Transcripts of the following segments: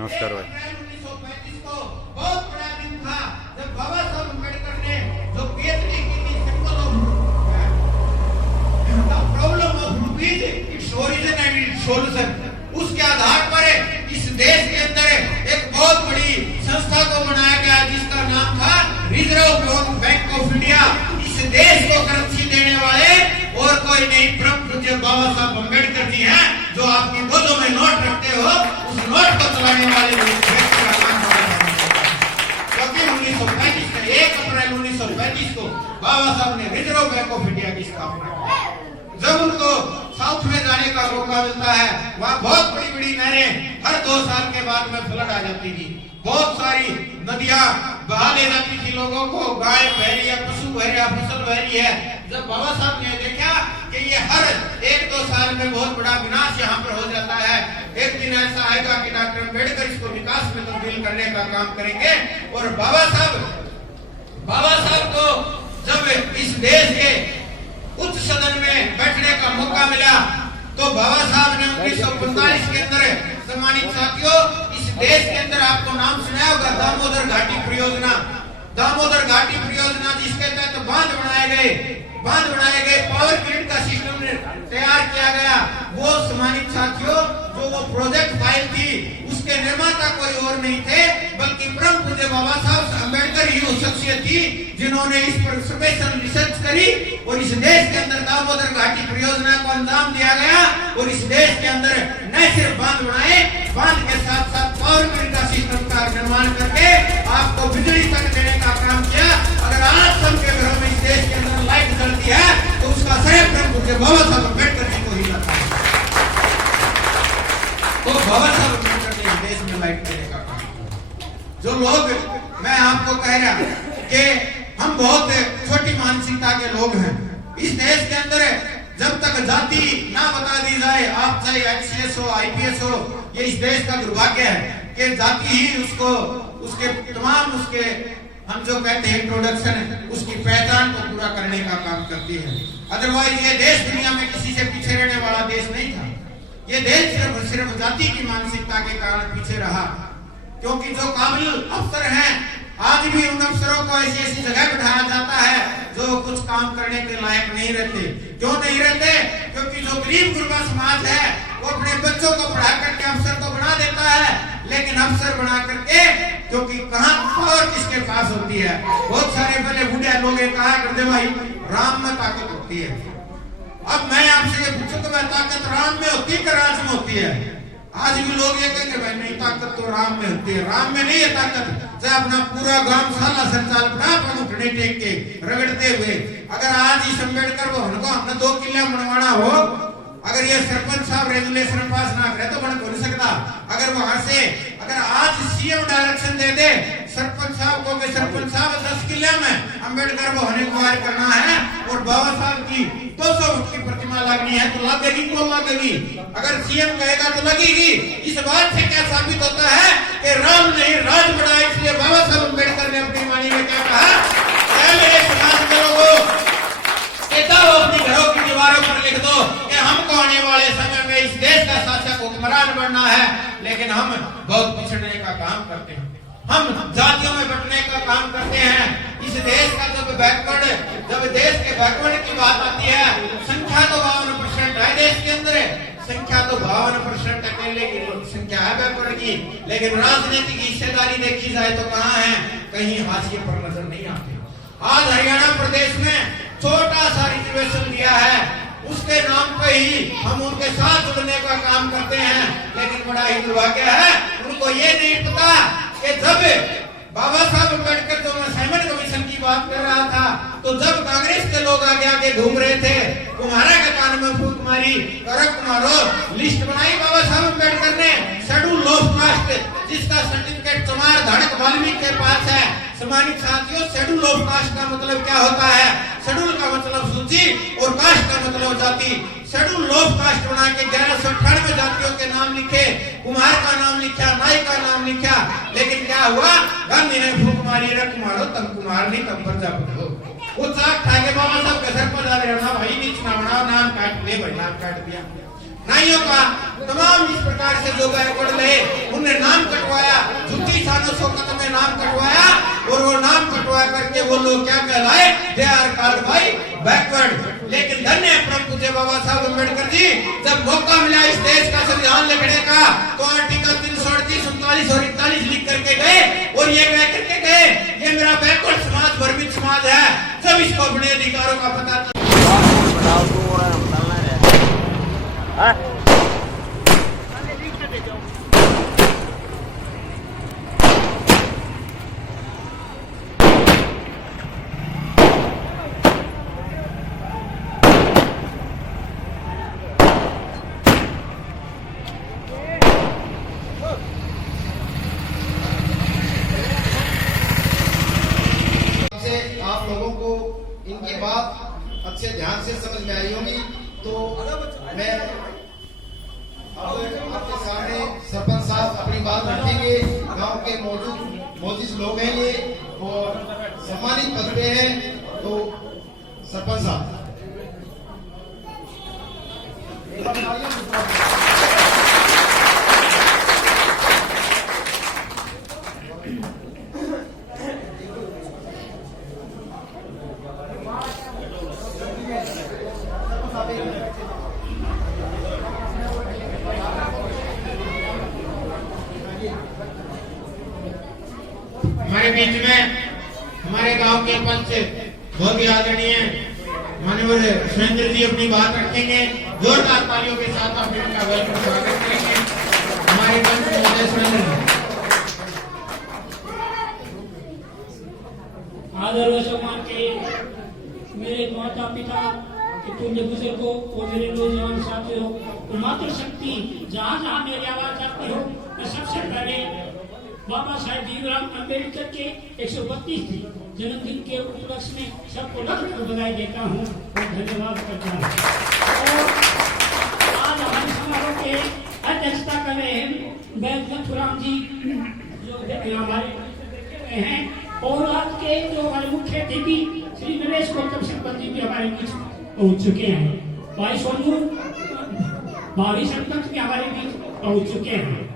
नमस्कार भाई। 1935 को बहुत बड़ा दिन था जब बाबा साहब अम्बेडकर ने जो पीएचडी की थी symbol of the problem of rupees its origin and it's solution, उसके आधार पर इस देश के अंदर एक बहुत बड़ी संस्था को बनाया गया जिसका नाम था रिजर्व बैंक ऑफ इंडिया। इस देश को करेंसी देने वाले और कोई नहीं, परम पूज्य बाबा साहब अम्बेडकर जी हैं, जो आपकी गोदों में नोट रखते हो उस नोट को चलाने वाले व्यक्ति का नाम क्योंकि 1935 में 1 अप्रैल 1935 को बाबा साहब ने रिजर्व बैंक ऑफ इंडिया की स्थापना की। जब उनको साउथ में जाने का मौका मिलता है, वहाँ बहुत बड़ी बड़ी नहरें हर 2 साल के बाद में फ्लड आ जाती थी, बहुत सारी नदियां बहा ले जाती थी लोगों को, गाय बह रही है, पशु बह रहा, फसल बह रही है। जब बाबा साहब ने देखा कि ये हर 1-2 साल में बहुत बड़ा विनाश यहाँ पर हो जाता है, एक दिन ऐसा आएगा कि डॉक्टर अम्बेडकर इसको विकास में तब्दील करने का काम करेंगे। और बाबा साहब को जब इस देश के उच्च सदन में बैठने का मौका मिला तो बाबा साहब ने 1945 के अंदर, सम्मानित साथियों, इस देश के अंदर आपको नाम सुना होगा दामोदर घाटी परियोजना। दामोदर घाटी परियोजना जिसके तहत बांध बनाए गए, पावर ग्रिड का सिस्टम तैयार किया गया। वो सम्मानित साथियों, जो वो प्रोजेक्ट फाइल थी उसके निर्माता कोई और नहीं थे बल्कि परम पूज्य बाबा साहब अम्बेडकर ही वो शख्सियत थी जिन्होंने इस पर स्पेशल रिसर्च करी और इस देश के अंदर दामोदर घाटी परियोजना को अंजाम दिया गया। और इस देश के अंदर न सिर्फ बांध बनाए, बांध के साथ साथ पावर ग्रिड का सिस्टम का निर्माण करके आपको बिजली तक देने का काम किया। अगर आज सबके घरों में इस देश के अंदर लाइट जलती है तो उसका श्रेय परम पूज्य बाबा साहब अम्बेडकर जी को ही जाता है। तो बाबा साहब अम्बेडकर ने इस देश में लाइट देने का काम किया। जो लोग, मैं आपको कह रहा कि हम बहुत छोटी मानसिकता के लोग हैं। इस देश के अंदर जब तक जाति ना बता दी जाए, आप चाहे ICS हो, IPS हो, ये इस देश का दुर्भाग्य है कि जाति ही उसको उसके तमाम उसके हम जो कहते हैं इंट्रोडक्शन है, उसकी पहचान को पूरा करने का काम करती है। अदरवाइज ये देश दुनिया में किसी से पीछे रहने वाला देश नहीं था। ये देश सिर्फ जाति की मानसिकता के कारण पीछे रहा, क्योंकि जो काबिल अफसर हैं आज भी उन अफसरों को ऐसी ऐसी जगह बिठाया जाता है जो कुछ काम करने के लायक नहीं रहते। क्यों नहीं रहते? क्योंकि जो गरीब गुरबा समाज है वो अपने बच्चों को पढ़ा करके अफसर को बना देता है, लेकिन अफसर बना करके क्योंकि कहाँ पावर किसके पास होती है। बहुत सारे पहले बूढ़े लोग कहा करते भाई राम में ताकत होती है। अब मैं आपसे ये पूछूं कि ताकत राम में होती है कि राज में होती है? आज भी लोग ये कहेंगे भाई नहीं, ताकत तो राम में होती है। राम में नहीं है ताकत। चाहे अपना पूरा गांव साला संचाल बना पर उठने टेक के रगड़ते हुए, अगर आज इस अम्बेडकर को हमने 2 किले बनवाना हो, अगर ये सरपंच साहब रेजुलेशन पास ना करे तो बन नहीं सकता। अगर वहां से अगर आज CM डायरेक्शन दे दे सरपंच साहब को कि सरपंच साहब 10 किले में अम्बेडकर को हरिद्वार करना है और बाबा साहब की 200 फुट की प्रतिमा लगनी है तो लगेगी, कौन लगेगी? अगर CM कहेगा तो लगेगी। इस बात से क्या साबित होता है कि राम नहीं राज बड़ा, इसलिए बाबा साहब अम्बेडकर ने अपनी वाणी में क्या कहा, मेरे समाज के लोगों अपनी घरों की दीवारों पर लिख दो कि हमको आने वाले समय में इस देश का शासक हुक्मरान बनना है, लेकिन हम बहुत पिछड़ने का काम करते हैं, हम जातियों में बंटने का काम करते हैं। इस देश का जब देश के बैकवर्ड की बात आती है, संख्या तो 52% है देश के अंदर, संख्या तो 52% अकेले की संख्या है बैकवर्ड की, लेकिन राजनीतिक हिस्सेदारी देखी जाए तो कहाँ है? कहीं हाशिए पर नजर नहीं आते। आज हरियाणा प्रदेश में छोटा सा रिजर्वेशन दिया है, उसके नाम पे ही हम उनके साथ जुड़ने का काम करते हैं, लेकिन बड़ा ही दुर्भाग्य है उनको ये नहीं पता कि जब बाबा साहब अम्बेडकर जो साइमन कमीशन की बात कर रहा था तो जब कांग्रेस के लोग आगे आगे घूम रहे थे, तुम्हारा के कान में फूंक मारी, करक मारो, लिस्ट बनाई बाबा साहब अम्बेडकर ने शेड्यूल ऑफ कास्ट, जिसका सर्टिफिकेट चमार धड़क वाल्मीकि के पास है। सम्मानित साथियों, शेड्यूल ऑफ कास्ट का मतलब क्या होता है? शेड्यूल का मतलब सूची और कास्ट का मतलब जाति। शेड्यूल ऑफ कास्ट बना के 1198 जातियों के नाम लिखे, कुमार का नाम लिखा, नाई का नाम लिखा, लेकिन क्या हुआ? गांधी ने फूंक मारी, रख मारो तम कुमार नहीं तम प्रजापति हो। वो चाक खा के बाबा साहब के सर पर डाले, ना भाई नीच ना बनाओ, नाम काट ले भाई, नाम काट दिया। नाइयों का तमाम इस प्रकार से जो बैकवर्ड रहे उनने नाम कटवाया, झूठी सानों शौकत में नाम कटवाया और वो नाम कटवा करके वो लोग क्या कहलाए, they are called by backward. लेकिन धन्य है परम पूज्य बाबा साहब अम्बेडकर जी, जब मौका मिला इस देश का संविधान लिखने का तो आर्टिकल 338, 39 और 41 लिख करके गए और ये कह करके गए ये मेरा बैकवर्ड समाज भ्रमित समाज है। जब इसको अपने अधिकारों का पता आप लोगों को इनकी बात अच्छे ध्यान से समझ में आई होगी। तो मैं अब आपके सामने सरपंच साहब अपनी बात रखेंगे। गांव के मौजूद लोग हैं ये और सम्मानित पद पे हैं। तो सरपंच साहब हमारे बीच में हमारे गांव के पंच बहुत ही आदरणीय माननीय सुरेंद्र जी अपनी बात रखेंगे। जोरदार तालियों के साथ आप इनका वेलकम स्वागत करेंगे। हमारे पंच महोदय सुरेंद्र जी। आदर व सम्मान के मेरे माता पिता के पुण्य बुजुर्गों और मेरे नौजवान साथियों और मातृशक्ति जहाँ जहाँ मेरी आवाज जाती हो, मैं सबसे पहले बाबा साहेब भीमराव अम्बेडकर के 132 जन्मदिन के उपलक्ष्य में सबको लख बधाई देता हूँ और धन्यवाद करता हूँ। और आज हमारे समारोह के अध्यक्षता कर रहे हैं वैद्य मथुराम जी जो हमारे हैं, और आज के जो हमारे मुख्य अतिथि श्री नरेश गौतम सरपंच जी भी हमारे बीच पहुँच चुके हैं। भाई सोनू भावी सरपंच भी हमारे बीच पहुँच चुके हैं।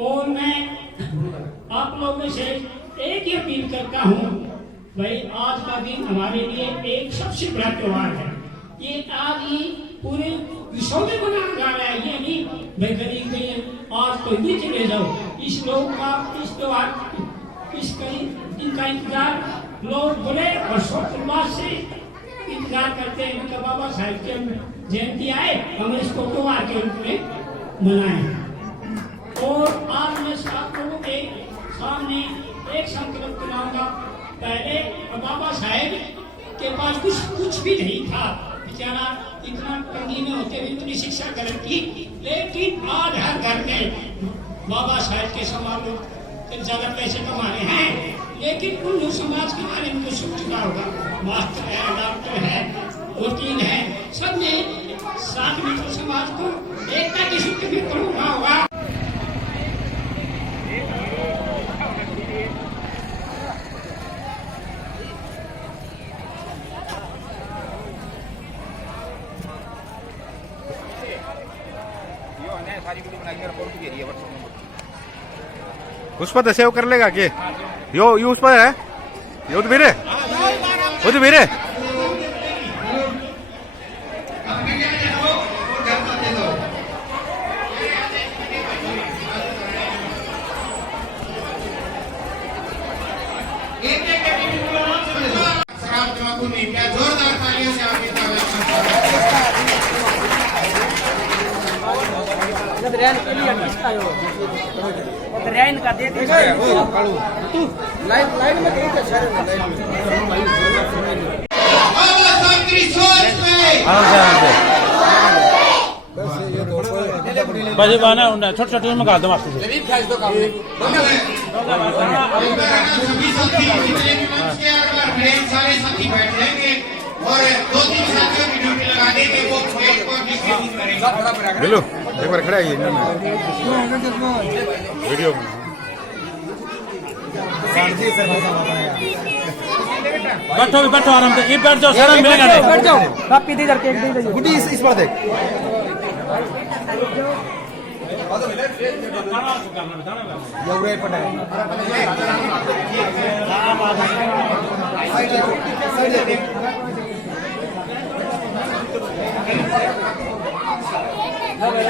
और मैं आप लोगों से एक ही अपील करता हूँ, भाई आज का दिन हमारे लिए एक सबसे बड़ा त्योहार है। ये आज ही पूरे विश्व में मनाया जा रहा है। ये नहीं भाई गरीब में आज कोई भी चले जाओ, इस लोग का इस त्योहार इनका इंतजार लोग बड़े हर्षोल्लास से इंतजार करते हैं कि बाबा साहेब की जयंती आए, हम इसको त्योहार के रूप में मनाएं। और आज मैं आप लोगों के सामने एक संकल्प कराऊंगा। पहले बाबा साहेब के पास कुछ भी नहीं था, बेचारा इतना तंगी में होते हुए इतनी शिक्षा ग्रहण की, लेकिन आज हर घर में बाबा साहेब के समान लोग ज्यादा पैसे कमा रहे हैं। लेकिन उन समाज के बारे में तो सोच चुका होगा, मास्टर है, डॉक्टर है, वकील है, सब ने साथ में तो समाज को एकता के सूत्र में पढ़ा होगा। उस पर सेव कर लेगा कि यो उस पर है यो तो मेरे वो तो मेरे जोरदार तालियों से आपके रैन का दे दे लाइन में कहीं का सारे बाबा साहब की सोच में बजे बाना उन्हें छोटे छोटे में गाल दो मास्टर जी गरीब खास तो काम है सभी साथी जितने भी मंच के अगर सारे साथी बैठ जाएंगे और 2-3 साथियों की ड्यूटी लगा देंगे, वो खेल को डिस्ट्रीब्यूट करेंगे। बिल्लू एक बार खड़ा है वीडियो बैठो आराम से, ये बैठ जाओ, सारा मिलेगा, बैठ जाओ, कापी दे करके एक दे गुड्डी इस बार देख Hãy